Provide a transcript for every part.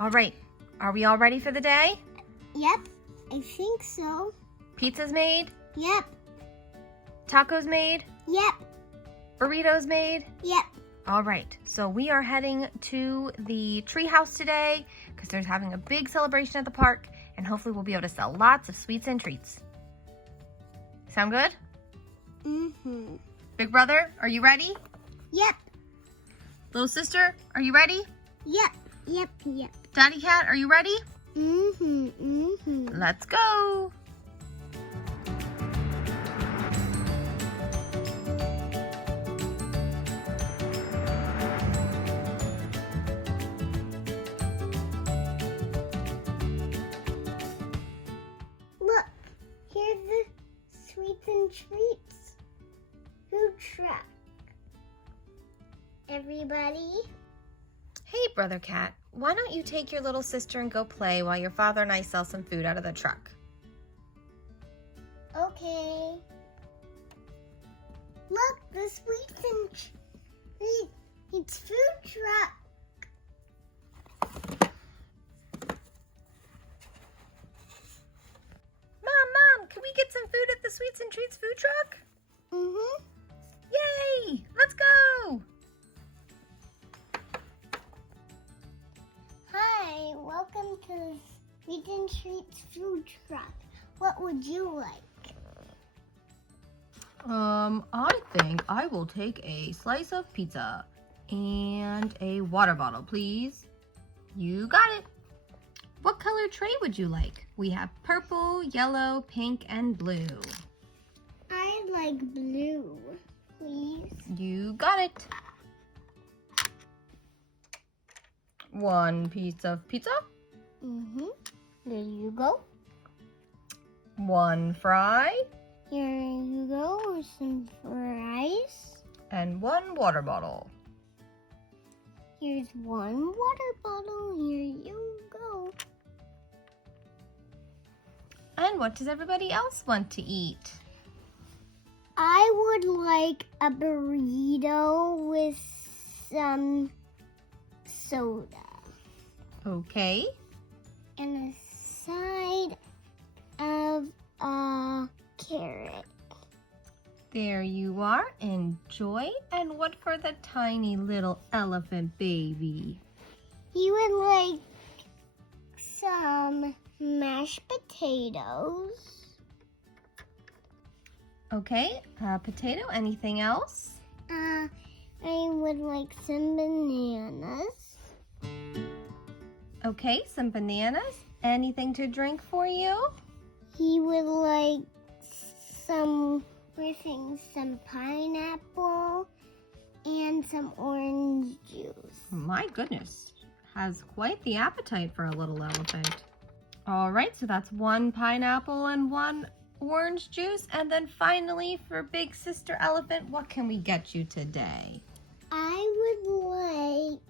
All right, are we all ready for the day? Yep, I think so. Pizza's made? Yep, Tacos made? yep, Burritos made? yep. All right, so we are heading to the tree house today because they're having a big celebration at the park, and hopefully we'll be able to sell lots of sweets and treats. Sound good? Mm-hmm. Big brother, are you ready? Yep, Little sister, are you ready? yep, yep, yep. Daddy cat, are you ready? Mm-hmm, mm-hmm. Let's go. Look, here's the sweets and treats food truck. Everybody, Hey, brother cat, why don't you take your little sister and go play while your father and I sell some food out of the truck? okay. Look, the sweets and treats. It's food truck. Mom, can we get some food at the Sweets and Treats food truck? Mm-hmm. Yay, let's go. Hi, welcome to the Sweets and Treats food truck. What would you like? I think I will take a slice of pizza and a water bottle, please. You got it. What color tray would you like? We have purple, yellow, pink, and blue. I like blue, please. You got it. One piece of pizza, Mm-hmm. There you go. one fry, Here you go with some fries. and one water bottle. Here's one water bottle. Here you go. And what does everybody else want to eat? I would like a burrito with some soda Okay. and a side of a carrot. There you are. Enjoy. And what for the tiny little elephant baby? He would like some mashed potatoes. Okay. Potato. Anything else? I would like some bananas. Okay. Some bananas. Anything to drink for you? He would like some pineapple and some orange juice. My goodness. Has quite the appetite for a little elephant. All right. So that's one pineapple and one orange juice. And then finally for big sister elephant, what can we get you today? I would like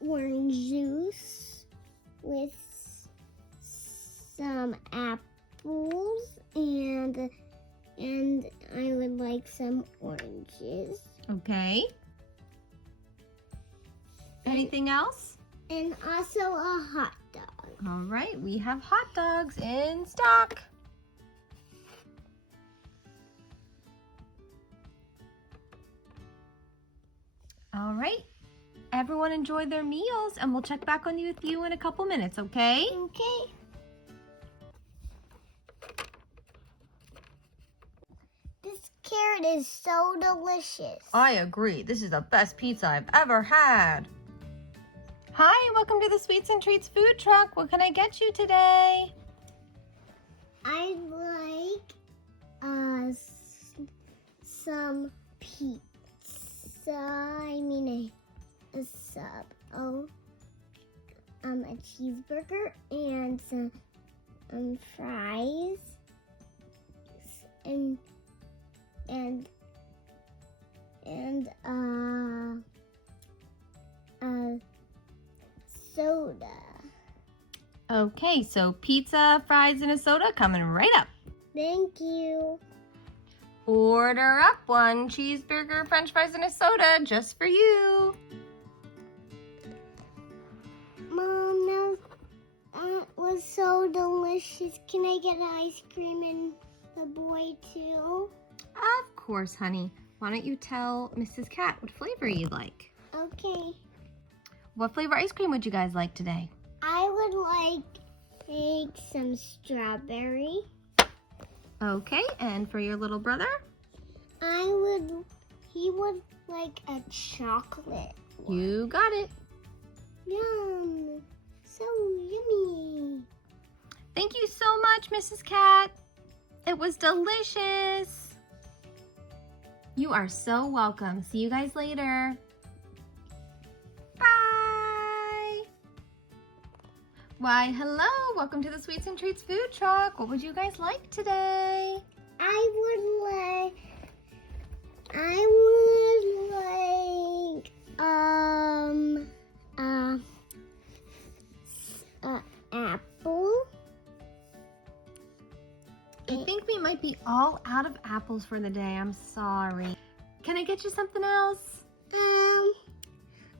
orange juice with some apples and I would like some oranges. Okay. Anything else? And also a hot dog. All right, we have hot dogs in stock. All right, everyone enjoy their meals and we'll check back on with you in a couple minutes, okay? Okay. This carrot is so delicious. I agree. This is the best pizza I've ever had. Hi, welcome to the Sweets and Treats food truck. What can I get you today? I'd like some pizza. I mean a sub. A cheeseburger and some fries and soda. Okay, so pizza, fries, and a soda coming right up. Thank you. Order up one cheeseburger, french fries, and a soda just for you. delicious. Can I get ice cream and the boy too? Of course, honey. Why don't you tell Mrs. Cat what flavor you'd like? Okay. What flavor ice cream would you guys like today? I would like some strawberry. Okay, and for your little brother? He would like a chocolate one. You got it. Yum. So yummy. Thank you so much, Mrs. Cat. It was delicious. You are so welcome. See you guys later. Bye. Why, hello. Welcome to the Sweets and Treats food truck. What would you guys like today? I would like apple. I think we might be all out of apples for the day. I'm sorry. Can I get you something else?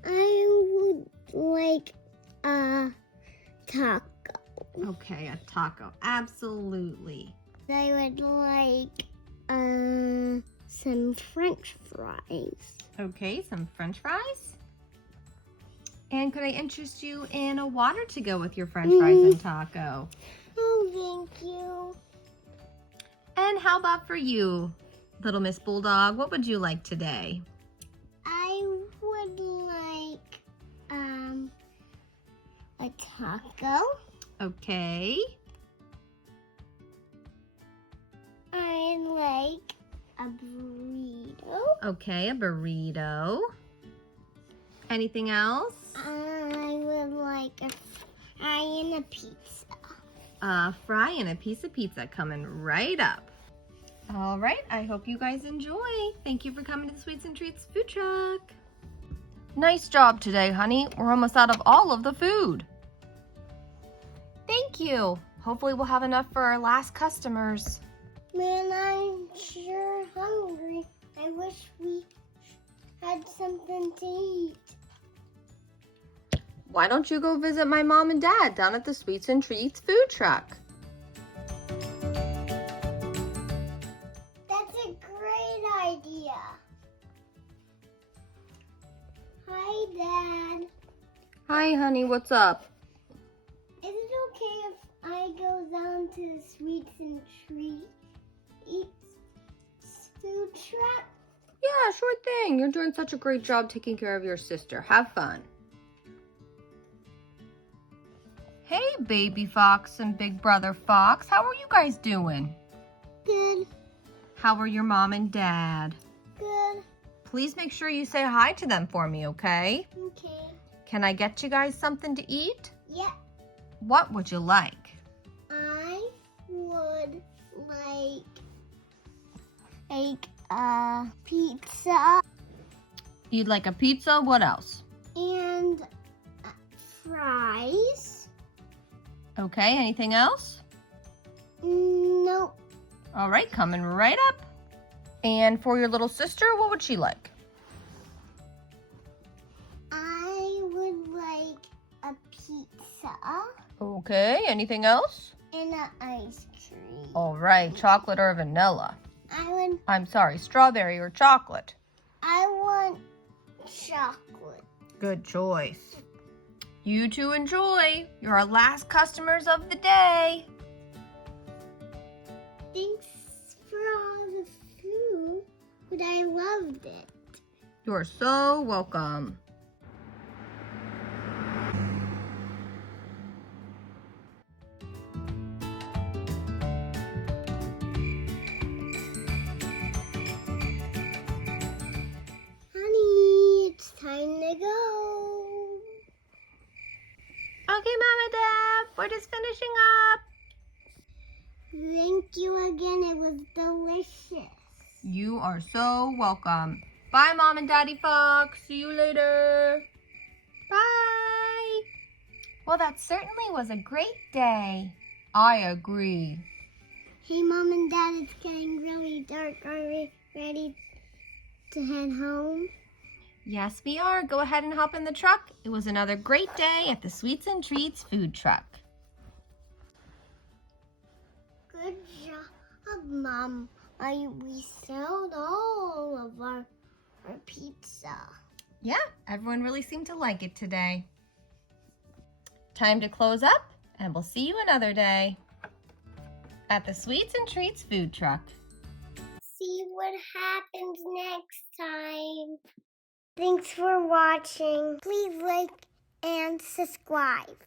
I would like a taco. Okay, a taco. Absolutely. I would like some French fries. Okay, some French fries. And could I interest you in a water to go with your French fries and taco? Oh, thank you. And how about for you, little Miss Bulldog? What would you like today? I would like a taco. Okay. I'd like a burrito. Okay, a burrito. Anything else? I would like a fry and a pizza. A fry and a piece of pizza coming right up. All right, I hope you guys enjoy. Thank you for coming to the Sweets and Treats food truck. Nice job today, honey. We're almost out of all of the food. Thank you. Hopefully we'll have enough for our last customers. Man, I'm sure hungry. I wish we had something to eat. Why don't you go visit my mom and dad down at the Sweets and Treats food truck? That's a great idea. Hi, Dad. Hi, honey. What's up? Is it okay if I go down to the Sweets and Treats food truck? Yeah, sure thing. You're doing such a great job taking care of your sister. Have fun. Hey, baby fox and big brother fox. How are you guys doing? Good. How are your mom and dad? Good. Please make sure you say hi to them for me, okay? Okay. Can I get you guys something to eat? Yeah. What would you like? I would like a pizza You'd like a pizza? What else? and fries. Okay, anything else? Nope. All right, coming right up. And for your little sister, what would she like? I would like a pizza Okay, anything else? and an ice cream. All right, chocolate or vanilla? I I'm sorry, strawberry or chocolate? want chocolate. Good choice. You two enjoy. You're our last customers of the day. Thanks for all the food, but I loved it. You're so welcome. Honey, it's time to go. Okay, Mama Deb, we're just finishing up. Thank you again. It was delicious. You are so welcome. Bye, Mom and Daddy Fox. See you later. Bye. Well, that certainly was a great day. I agree. Hey, Mom and Dad, it's getting really dark. Are we ready to head home? Yes, we are. Go ahead and hop in the truck. It was another great day at the Sweets and Treats food truck. Good job, Mom. We sold all of our pizza. Yeah, everyone really seemed to like it today. Time to close up, and we'll see you another day at the Sweets and Treats food truck. See what happens next time. Thanks for watching. Please like and subscribe.